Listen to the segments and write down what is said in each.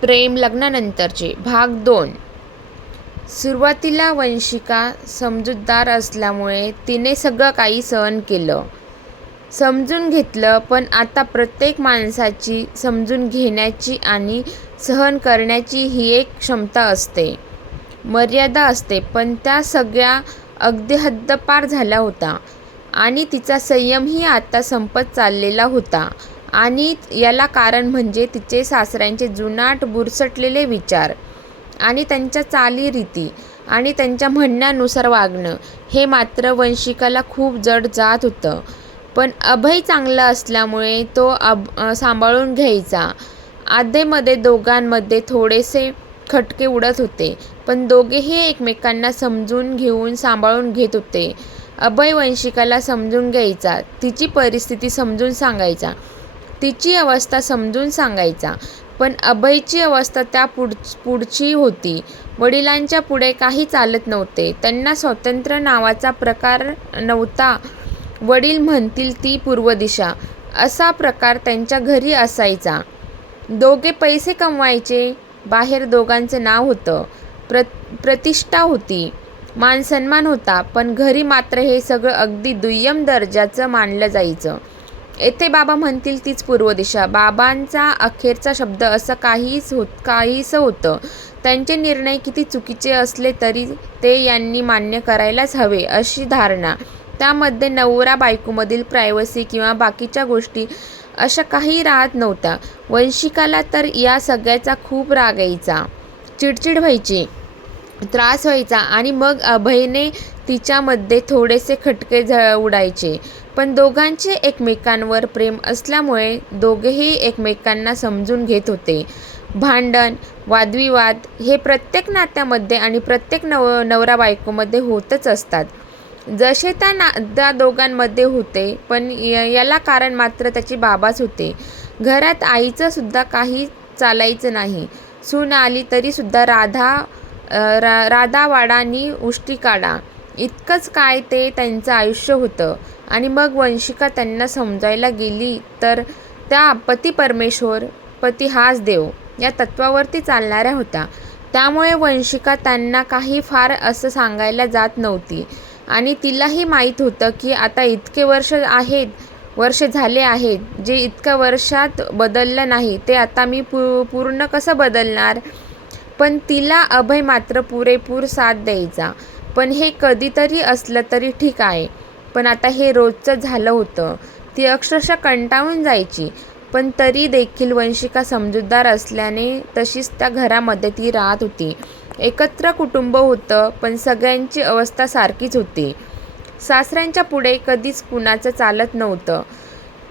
प्रेम लग्नानंतरचे भाग दोन. सुरुवातीला वंशिका समजूतदार असल्यामुळे तिने सगळं काही सहन केलं. समजून घेतलं पण आता प्रत्येक माणसाची समजून घेण्याची आणि सहन करण्याची ही एक क्षमता असते. मर्यादा असते पण त्या सगळ्या अगदी हद्दपार झाल्या होता आणि तिचा संयमही आता संपत चाललेला होता. आणि याला कारण म्हणजे तिचे सासऱ्यांचे जुनाट बुरसटलेले विचार आणि त्यांच्या चालीरीती आणि त्यांच्या म्हणण्यानुसार वागणं हे मात्र वंशिकाला खूप जड जात होतं. पण अभय चांगला असल्यामुळे तो अब सांभाळून घ्यायचा. आधेमध्ये दोघांमध्ये थोडेसे खटके उडत होते पण दोघेही एकमेकांना समजून घेऊन सांभाळून घेत होते. अभय वंशिकाला समजून घ्यायचा तिची परिस्थिती समजून सांगायचा. तिची अवस्था समजून सांगायचा. पण अभयची अवस्था त्या पुढ पुढची होती. वडिलांच्या पुढे काही चालत नव्हते. त्यांना स्वातंत्र्य नावाचा प्रकार नव्हता. वडील म्हणतील ती पूर्व दिशा. असा प्रकार त्यांच्या घरी असायचा. दोघे पैसे कमवायचे. बाहेर दोघांचं नाव होतं. प्र प्रतिष्ठा होती. मानसन्मान होता. पण घरी मात्र हे सगळं अगदी दुय्यम दर्जाचं मानलं जायचं. येथे बाबा म्हणतील तीच पूर्व दिशा बाबांचा अखेरचा शब्द असं काहीच होत काहीसं होतं. त्यांचे निर्णय किती चुकीचे असले तरी ते यांनी मान्य करायलाच हवे अशी धारणा. त्यामध्ये नवरा बायकोमधील प्रायव्हसी किंवा बाकीच्या गोष्टी अशा काही राहत नव्हत्या. वंशिकाला तर या सगळ्याचा खूप राग यायचा. चिडचिड व्हायची त्रास व्हायचा आणि मग अभयने तिच्यामध्ये थोडेसे खटके झ उडायचे. पण दोघांचे एकमेकांवर प्रेम असल्यामुळे दोघेही एकमेकांना समजून घेत होते. भांडण वादविवाद हे प्रत्येक नात्यामध्ये आणि प्रत्येक नव नवरा बायकोमध्ये होतच असतात. जसे त्या ना त्या दोघांमध्ये होते पण य याला कारण मात्र त्याची बाबाच होते. घरात आईचंसुद्धा काही चालायचं नाही. सून आली तरीसुद्धा राधा रा राधावाडानी उष्टी काढा. इतकंच काय ते त्यांचं आयुष्य होतं. आणि मग वंशिका त्यांना समजायला गेली तर त्या पती परमेश्वर पती हाच देव या तत्वावरती चालणाऱ्या होत्या. त्यामुळे वंशिका त्यांना काही फार असं सांगायला जात नव्हती. आणि तिलाही माहीत होतं की आता इतके वर्ष आहेत वर्ष झाले आहेत जे इतक्या वर्षात बदललं नाही ते आता मी पू पूर्ण कसं बदलणार? पण तिला अभय मात्र पुरेपूर साथ द्यायचा. पण हे कधीतरी असलं तरी ठीक आहे. पण आता हे रोजचं झालं होतं. ती अक्षरशः कंटाळून जायची. पण तरी देखील वंशिका समजूतदार असल्याने तशीच त्या घरामध्ये ती राहत होती. एकत्र कुटुंब होतं पण सगळ्यांची अवस्था सारखीच होती. सासऱ्यांच्या पुढे कधीच कुणाचं चालत नव्हतं.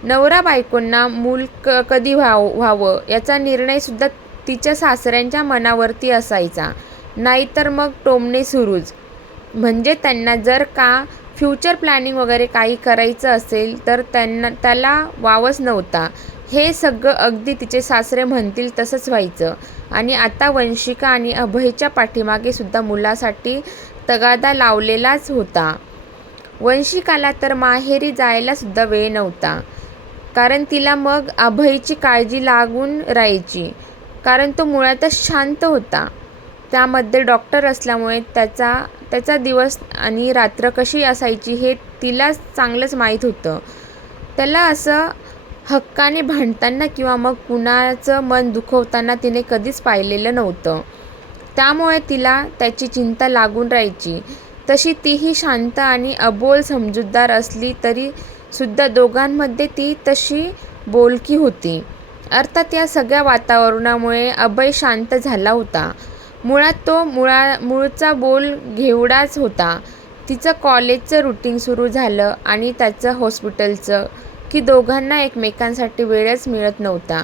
नवरा बायकोंना मूल क कधी व्हाव व्हावं याचा निर्णयसुद्धा तिच्या सासऱ्यांच्या मनावरती असायचा. नाहीतर मग टोमणे सुरूच. म्हणजे त्यांना जर का फ्युचर प्लॅनिंग वगैरे काही करायचं असेल तर त्यांना त्याला वावच नव्हता. हे सगळं अगदी तिचे सासरे म्हणतील तसंच व्हायचं. आणि आता वंशिका आणि अभयच्या पाठीमागे सुद्धा मुलासाठी तगादा लावलेलाच होता. वंशिकाला तर माहेरी जायला सुद्धा वेळ नव्हता. कारण तिला मग अभयची काळजी लागून राहायची. कारण तो मुळातच शांत होता. त्यामध्ये डॉक्टर असल्यामुळे त्याचा त्याचा दिवस आणि रात्र कशी असायची हे तिला चांगलंच माहीत होतं. त्याला असं हक्काने भांडताना किंवा मग कुणाचं मन दुखवताना तिने कधीच पाहिलेलं नव्हतं. त्यामुळे तिला त्याची चिंता लागून राहायची. तशी तीही शांत आणि अबोल समजूतदार असली तरी सुद्धा दोघांमध्ये ती तशी बोलकी होती. अर्थात या सगळ्या वातावरणामुळे अभय शांत झाला होता. मुळात तो मुळा मूळचा बोल घेवडाच होता. तिचं कॉलेजचं रुटीन सुरू झालं आणि त्याचं हॉस्पिटलचं की दोघांना एकमेकांसाठी वेळच मिळत नव्हता.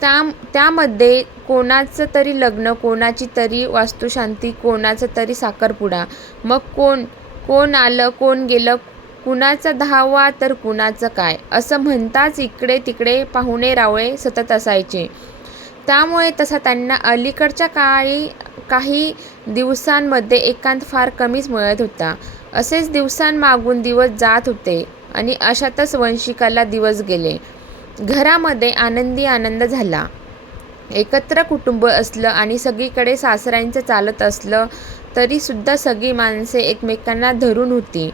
त्या त्यामध्ये कोणाचं तरी लग्न कोणाची तरी वास्तुशांती कोणाचं तरी साखरपुडा. मग कोण कोण आलं कोण गेलं कुणाचा दहावा तर कुणाचं काय? असं म्हणताच इकडे तिकडे पाहुणे रावळे सतत असायचे. त्यामुळे तसा त्यांना अलीकडच्या काळी काही दिवसांमध्ये एकांत फार कमीच मिळत होता. असेच दिवसांमागून दिवस जात होते आणि अशातच वंशिकाला दिवस गेले. घरामध्ये आनंदी आनंद झाला. एकत्र कुटुंब असलं आणि सगळीकडे सासऱ्यांचं चालत असलं तरीसुद्धा सगळी माणसे एकमेकांना धरून होती.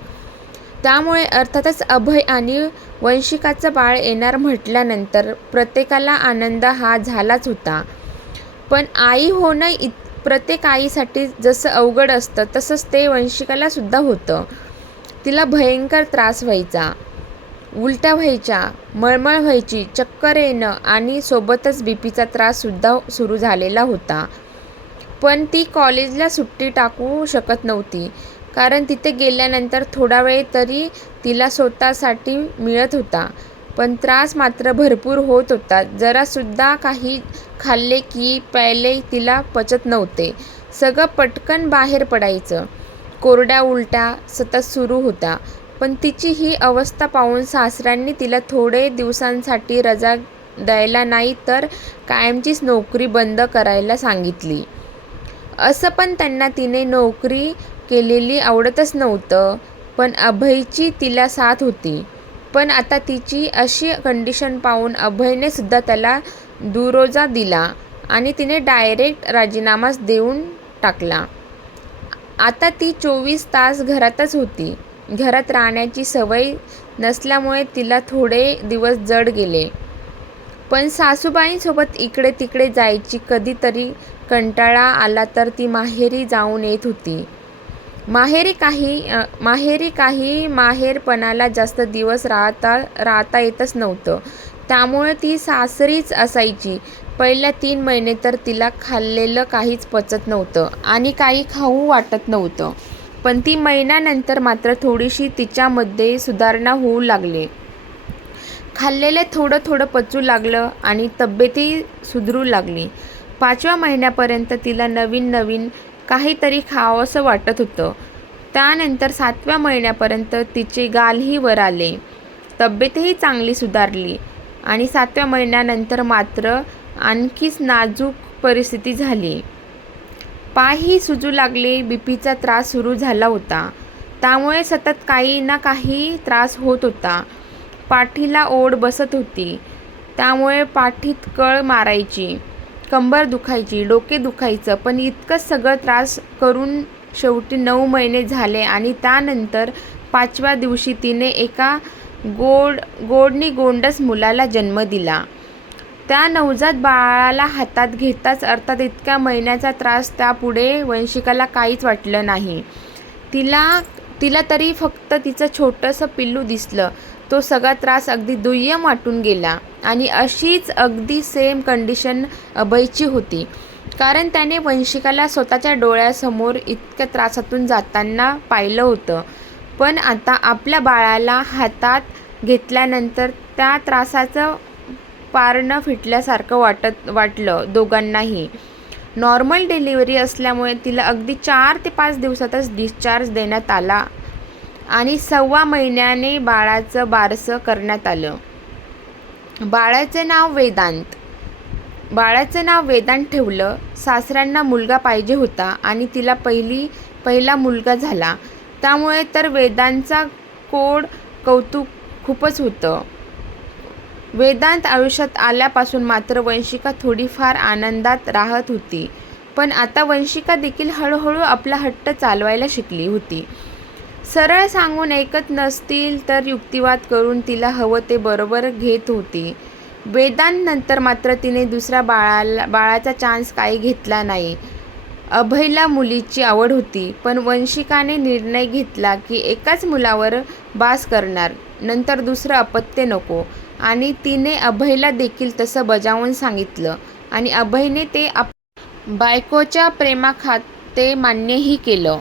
त्यामुळे अर्थातच अभय आणि वंशिकाचं बाळ येणार म्हटल्यानंतर प्रत्येकाला आनंद हा झालाच होता. पण आई होणं इत प्रत्येक आईसाठी जसं अवघड असतं तसंच ते वंशिकालासुद्धा होतं. तिला भयंकर त्रास व्हायचा. उलट्या व्हायच्या मळमळ व्हायची चक्कर येणं आणि सोबतच बी पीचा त्राससुद्धा सुरू झालेला होता. पण ती कॉलेजला सुट्टी टाकू शकत नव्हती. कारण तिथे गेल्यानंतर थोडा वेळ तरी तिला स्वतःसाठी मिळत होता. पण त्रास मात्र भरपूर होत होता. जरासुद्धा काही खाल्ले की प्यायले तिला पचत नव्हते. सगळं पटकन बाहेर पडायचं. कोरड्या उलट्या सतत सुरू होता पण तिची ही अवस्था पाहून सासऱ्यांनी तिला थोडे दिवसांसाठी रजा द्यायला नाही तर कायमचीच नोकरी बंद करायला सांगितली. असं पण त्यांना तिने नोकरी केलेली आवडतच नव्हतं. पण अभयची तिला साथ होती. पण आता तिची अशी कंडिशन पाहून अभयने सुद्धा त्याला दुरोजा दिला आणि तिने डायरेक्ट राजीनामाच देऊन टाकला. आता ती चोवीस तास घरातच होती. घरात राहण्याची सवय नसल्यामुळे तिला थोडे दिवस जड गेले. पण सासूबाईंसोबत इकडे तिकडे जायची कधीतरी कंटाळा आला तर ती माहेरी जाऊन येत होती. माहेरी काही माहेरी काही माहेरपणाला जास्त दिवस राहता राहता येतच नव्हतं. त्यामुळे ती सासरीच असायची. पहिल्या तीन महिने तर तिला खाल्लेलं काहीच पचत नव्हतं आणि काही खाऊ वाटत नव्हतं. पण ती महिन्यानंतर मात्र थोडीशी तिच्यामध्ये सुधारणा होऊ लागली. खाल्लेलं थोडं थोडं पचू लागलं आणि तब्येतही सुधरू लागली. पाचव्या महिन्यापर्यंत तिला नवीन नवीन काहीतरी खावंसं वाटत होतं. त्यानंतर सातव्या महिन्यापर्यंत तिचे गालही वर आले. तब्येतही चांगली सुधारली आणि सातव्या महिन्यानंतर मात्र आणखीच नाजूक परिस्थिती झाली. पायही सुजू लागले बी पीचा त्रास सुरू झाला होता. त्यामुळे सतत काही ना काही त्रास होत होता. पाठीला ओढ बसत होती. त्यामुळे पाठीत कळ मारायची. कंबर दुखायची डोके दुखायचं पण इतकंच सगळं त्रास करून शेवटी नऊ महिने झाले आणि त्यानंतर पाचव्या दिवशी तिने एका गोड गोडनी गोंडस मुलाला जन्म दिला. त्या नवजात बाळाला हातात घेताच अर्थात इतक्या महिन्याचा त्रास त्यापुढे वंशिकाला काहीच वाटलं नाही. तिला तिला तरी फक्त तिचं छोटंसं पिल्लू दिसलं. तो सगळा त्रास अगदी दुय्यम वाटून गेला आणि अशीच अगदी सेम कंडिशन अभयची होती. कारण त्याने वंशिकाला स्वतःच्या डोळ्यासमोर इतक्या त्रासातून जाताना पाहिलं होतं. पण आता आपल्या बाळाला हातात घेतल्यानंतर त्या त्रासाचं पारणं फिटल्यासारखं वाटत वाटलं दोघांनाही. नॉर्मल डिलिव्हरी असल्यामुळे तिला अगदी चार ते पाच दिवसातच डिस्चार्ज देण्यात आला. आणि सव्वा महिन्याने बाळाचं बारसं करण्यात आलं. बाळाचं नाव वेदांत. बाळाचं नाव वेदांत ठेवलं सासऱ्यांना मुलगा पाहिजे होता आणि तिला पहिली पहिला मुलगा झाला. त्यामुळे तर वेदांचा कोड कौतुक खूपच होतं. वेदांत आयुष्यात आल्यापासून मात्र वंशिका थोडीफार आनंदात राहत होती. पण आता वंशिका देखील हळूहळू आपला हट्ट चालवायला शिकली होती. सरळ सांगून ऐकत नसतील तर युक्तिवाद करून तिला हवं ते बरोबर घेत होती. वेदांनंतर मात्र तिने दुसऱ्या बाळाला बाळाचा चान्स काही घेतला नाही. अभयला मुलीची आवड होती पण वंशिकाने निर्णय घेतला की एकाच मुलावर बास करणार नंतर दुसरं अपत्य नको. आणि तिने अभयला देखील तसं बजावून सांगितलं आणि अभयने ते आप बायकोच्या ते मान्यही केलं.